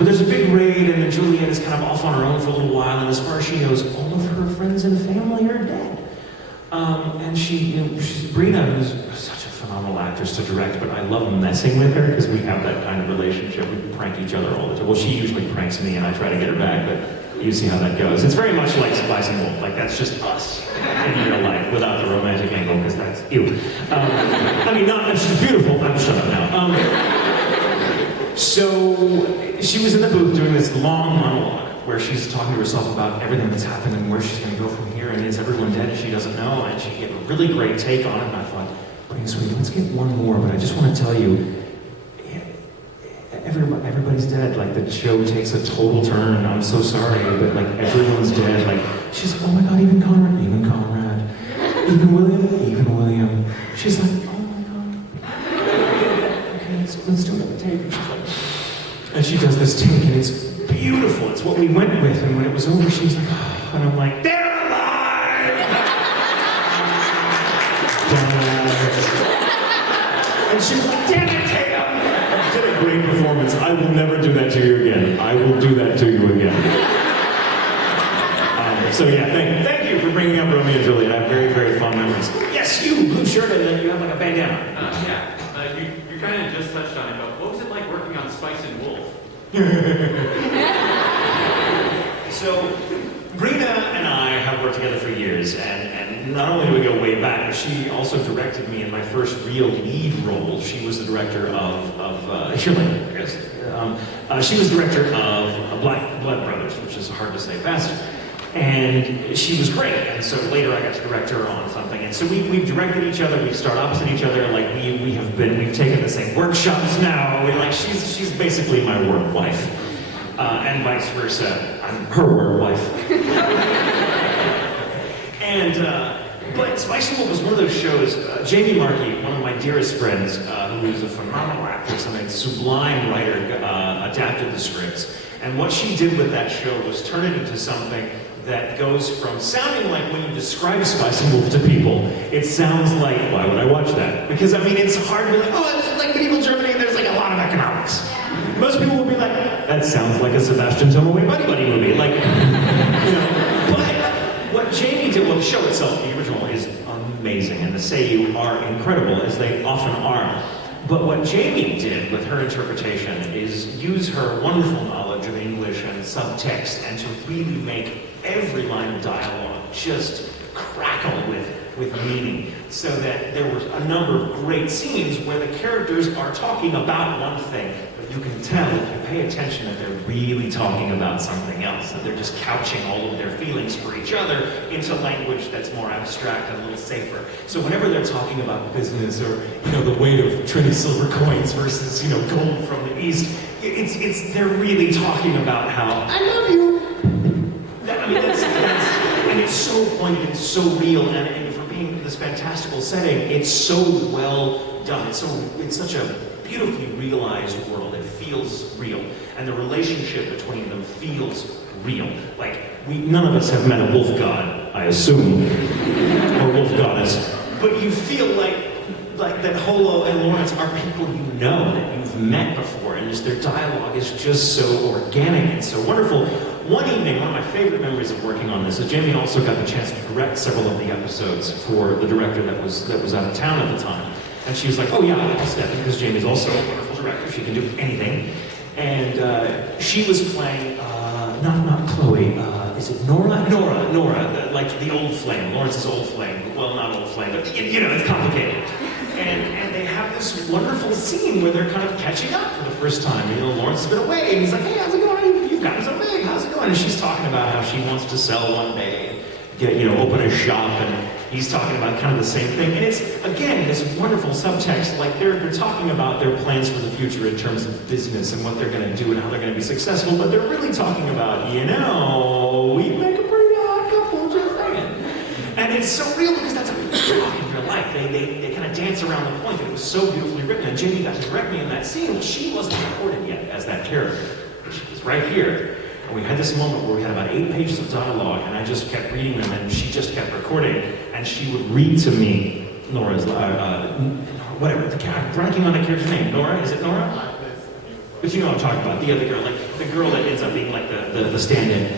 But there's a big raid, and then Juliet is kind of off on her own for a little while, and as far as she knows, all of her friends and family are dead. And she's Brina, who's such a phenomenal actress to direct, but I love messing with her because we have that kind of relationship. We prank each other all the time. Well, she usually pranks me, and I try to get her back, but you see how that goes. It's very much like Spice and Wolf, like that's just us in real life without the romantic angle, because that's ew. I mean, not, she's beautiful, I'm shut up now. So she was in the booth doing this long monologue where she's talking to herself about everything that's happened and where she's going to go from here, and is everyone dead and she doesn't know, and she gave a really great take on it, and I thought, pretty sweet, let's get one more, but I just want to tell you, everybody's dead, like the show takes a total turn, I'm so sorry, but like everyone's dead, like she's like, oh my god, even Conrad, even William, she's like, oh my god, okay, let's do another take, and she's like, and she does this take, and it's beautiful, it's what we went with, and when it was over, she's like, oh, and I'm like, they're alive! And she was like, damn it, Tatum! You did a great performance. I will never do that to you again. I will do that to you again. So yeah, thank you for bringing up Romeo and Juliet. I have very, very fond memories. Yes, you, blue shirt, and then you have like a bandana. You kind of just touched on it, but what was it like working on Spice and Wolf? So, Brina and I have worked together for years, and not only do we go way back, but she also directed me in my first real lead role. She was the director of Shirley, I guess. She was director of Black Blood Brothers, which is hard to say fast. And she was great, and so later I got to direct her on something. And so we've directed each other, we start opposite each other, like we've taken the same workshops now. She's basically my work wife. And vice versa, I'm her work wife. But Spice and Wolf was one of those shows, Jamie Markey, one of my dearest friends, who is a phenomenal actress and a sublime writer, adapted the scripts. And what she did with that show was turn it into something that goes from sounding like when you describe Spice and Wolf to people, it sounds like, why would I watch that? Because I mean, it's hard to be like, oh, it's like medieval Germany, and there's like a lot of economics. Most people will be like, that sounds like a Sebastian Tomoe Buddy Buddy movie. Like, but what Jamie did, well, the show itself, the original, is amazing, and the Seiyu are incredible, as they often are. But what Jamie did with her interpretation is use her wonderful knowledge of English and subtext and to really make every line of dialogue just crackle with meaning, so that there were a number of great scenes where the characters are talking about one thing, but you can tell if you pay attention that they're really talking about something else, that they're just couching all of their feelings for each other into language that's more abstract and a little safer. So whenever they're talking about business or the weight of trendy silver coins versus gold from the East, they're really talking about how I love you. And it's so poignant, it's so real, and for being this fantastical setting, it's so well done. It's such a beautifully realized world. It feels real, and the relationship between them feels real. Like none of us have met a wolf god, I assume, or wolf goddess, but you feel like that Holo and Lawrence are people that you've met before, and just their dialogue is just so organic and so wonderful. One evening, one of my favorite memories of working on this is Jamie also got the chance to direct several of the episodes for the director that was out of town at the time. And she was like, oh yeah, I'll step in, because Jamie's also a wonderful director, she can do anything. And she was playing, not Chloe, is it Nora? Nora, like the old flame, Lawrence's old flame. Well, not old flame, but it's complicated. And they have this wonderful scene where they're kind of catching up for the first time. Lawrence has been away, and he's like, hey, how's it going? You've gotten so big, how's it going? And she's talking about how she wants to sell one day, and open a shop, and he's talking about kind of the same thing. And it's, again, this wonderful subtext, like they're talking about their plans for the future in terms of business and what they're going to do and how they're going to be successful, but they're really talking about, we make a pretty odd couple, just saying. And it's so real because that's what they talk in real life. They kind of dance around the point, and it was so beautifully written. And Jamie got to direct me in that scene, which she wasn't recorded yet as that character. She was right here. And we had this moment where we had about 8 pages of dialogue, and I just kept reading them, and she just kept recording, and she would read to me Nora's, whatever, I'm blanking on the character's name. Nora? Is it Nora? But you know what I'm talking about, the other girl. Like, the girl that ends up being like the stand-in,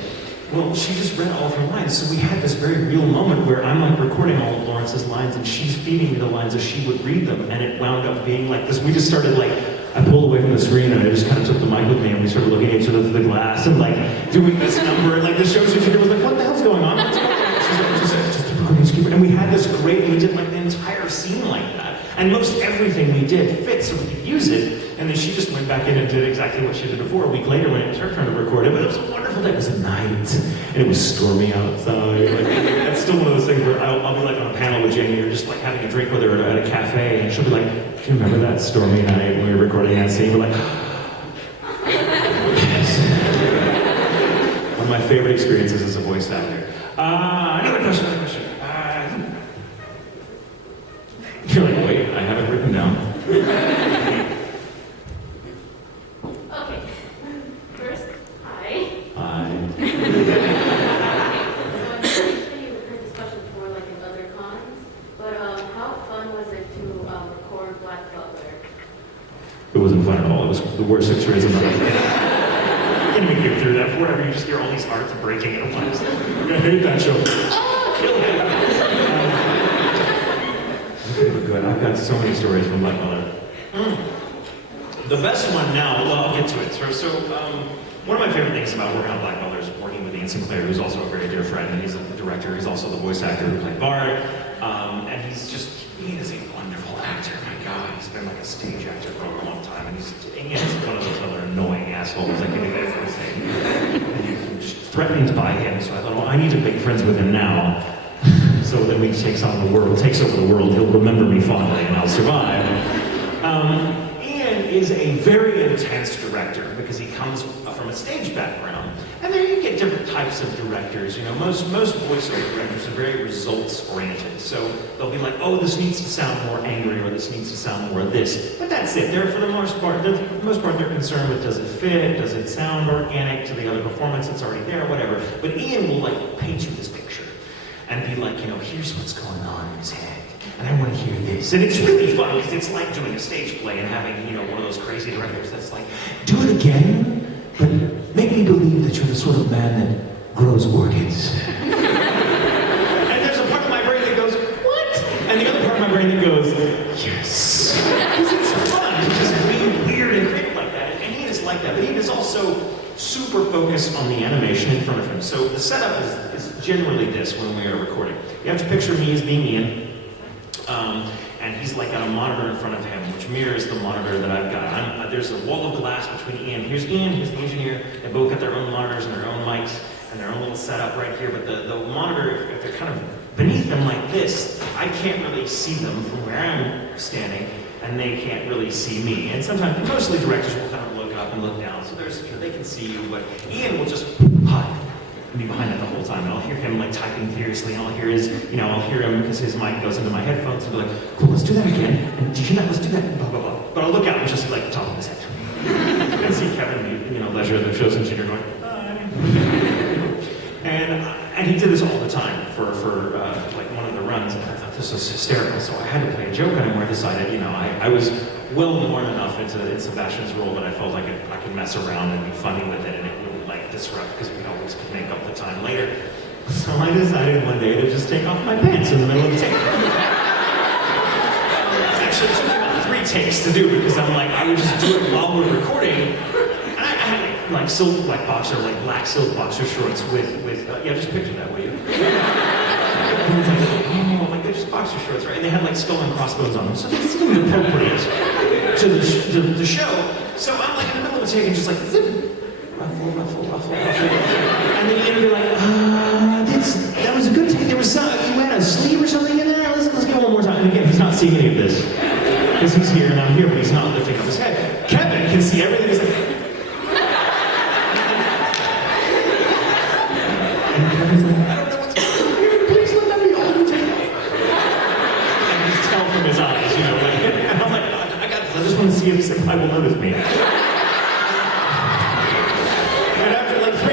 well, she just read all of her lines. So we had this very real moment where I'm like recording all of Lawrence's lines and she's feeding me the lines as she would read them. And it wound up being like this. We just started like, I pulled away from the screen and I just kind of took the mic with me and we started looking at each other through the glass and like doing this number. And like the show teacher was like, what the hell's going on? She's like, just keep recording, just keep it. And we had this great, we did like the entire scene like that. And most everything we did fit so we could use it. And then she just went back in and did exactly what she did before. A week later when it was her turn to record it, but it was a wonderful day. It was a night, and it was stormy outside. Like, that's still one of those things where I'll be like on a panel with Jamie, or just like having a drink with her at a cafe, and she'll be like, do you remember that stormy night when we were recording that scene? We're like, yes. One of my favorite experiences as a voice actor. Another question. You're like, wait, I have it written down. Okay. First, hi. Hi. So I'm pretty sure you heard this question before, like in other cons, but how fun was it to record Black Butler? It wasn't fun at all. It was the worst experience of my life. I can't even get through that. For whatever, you just hear all these hearts breaking at once. I hate that show. Oh, kill him. Good. I've got so many stories from Black Butler. The best one now, well, I'll get to it. So one of my favorite things about working on Black Butler is working with Ian Sinclair, who's also a very dear friend, and he's the director. He's also the voice actor who played Bard, and Ian is a wonderful actor. My God, he's been like a stage actor for a long time, and Ian's one of those other annoying assholes that can do everything. And you're just threatened by him, so I thought, well, I need to make friends with him now. So that when he takes over the world, he'll remember me fondly and I'll survive. Ian is a very intense director because he comes from a stage background. And there you get different types of directors. You know, most voiceover directors are very results oriented. So they'll be like, oh, this needs to sound more angry or this needs to sound more this. But that's it. For the most part, they're concerned with does it fit, does it sound organic to the other performance that's already there, whatever. But Ian will like paint you this picture. And be like, you know, here's what's going on in his head, and I want to hear this. And it's really fun, because it's like doing a stage play and having, you know, one of those crazy directors that's like, do it again, but make me believe that you're the sort of man that grows orchids. And there's a part of my brain that goes, what? And the other part of my brain that goes, yes. Because it's fun, it's just being weird and creative like that. And Ian is like that, but Ian is also super focused on the animation in front of him. So the setup is generally this when we are recording. You have to picture me as being Ian, and he's like got a monitor in front of him, which mirrors the monitor that I've got. There's a wall of glass between Ian. Here's the engineer. They both got their own monitors and their own mics and their own little setup right here. But the monitor, if they're kind of beneath them like this, I can't really see them from where I'm standing, and they can't really see me. And sometimes, mostly directors will kind of look up and look down, so there's, you know, they can see you, but Ian will just hide. Be behind it the whole time, and I'll hear him like typing furiously, and I'll hear I'll hear him because his mic goes into my headphones, and be like, cool, let's do that again, and did you not, let's do that, blah, blah, blah. But I'll look out and just see like the top of his head. And see Kevin, you know, Leisure, the shows engineer going, bye. And he did this all the time for like one of the runs, and I thought this was hysterical, so I had to play a joke on him where I decided, you know, I was well worn enough into Sebastian's role that I felt like I could mess around and be funny with it, and it wouldn't like disrupt, because we always could make up the time later. So I decided one day to just take off my pants in the middle of the take. Actually, it took me about 3 takes to do, because I'm like, I would just do it while we're recording. And I had like silk, like boxer, like black silk boxer shorts with yeah, just picture that, will you? And it's like, oh, like they're just boxer shorts, right? And they had like skull and crossbones on them, so they seemed appropriate to the show. So I'm like in the middle of a take and just like, zip, ruffle. And then you'd be like, that was a good take. There was some, you had a sleeve or something in there? Let's get one more time. And again, he's not seeing any of this. Because he's here and I'm here, but he's not lifting up his head. Kevin can see everything. He's like, and Kevin's like, I don't know what's going on here. Please let that be all you take. I can just tell from his eyes, you know. Like, and I'm like, I got this. I just want to see if Senpai will notice me.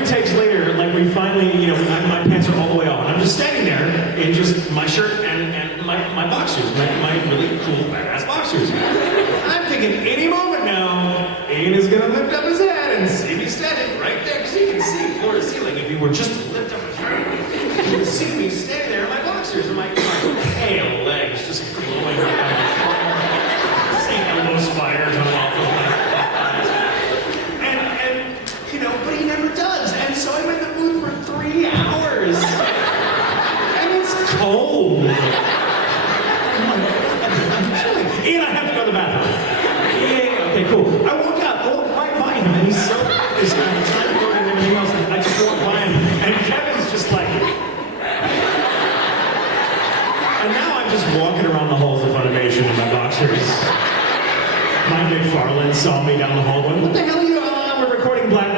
Takes later, like we finally, you know, my pants are all the way off, and I'm just standing there in just my shirt and my boxers, my really cool badass boxers. I'm thinking any moment now, Ian is gonna lift up his head and see me standing standing right there, because you can see floor to ceiling if you were just to lift up a shirt. You would see me standing there in my boxers and my pale legs just glowing like I'm seeing elbow spires on off of my thighs. And, you know, but he never does. And so I'm in the booth for 3 hours. And it's cold. And I have to go to the bathroom. Yeah, okay, cool. I walk right by him, and he's so focused on the time board and everything else, and I just walk by him, and Kevin's just like... And now I'm just walking around the halls of Funimation in my boxers. Mike McFarlane saw me down the hall going, what the hell are you on? We're recording Black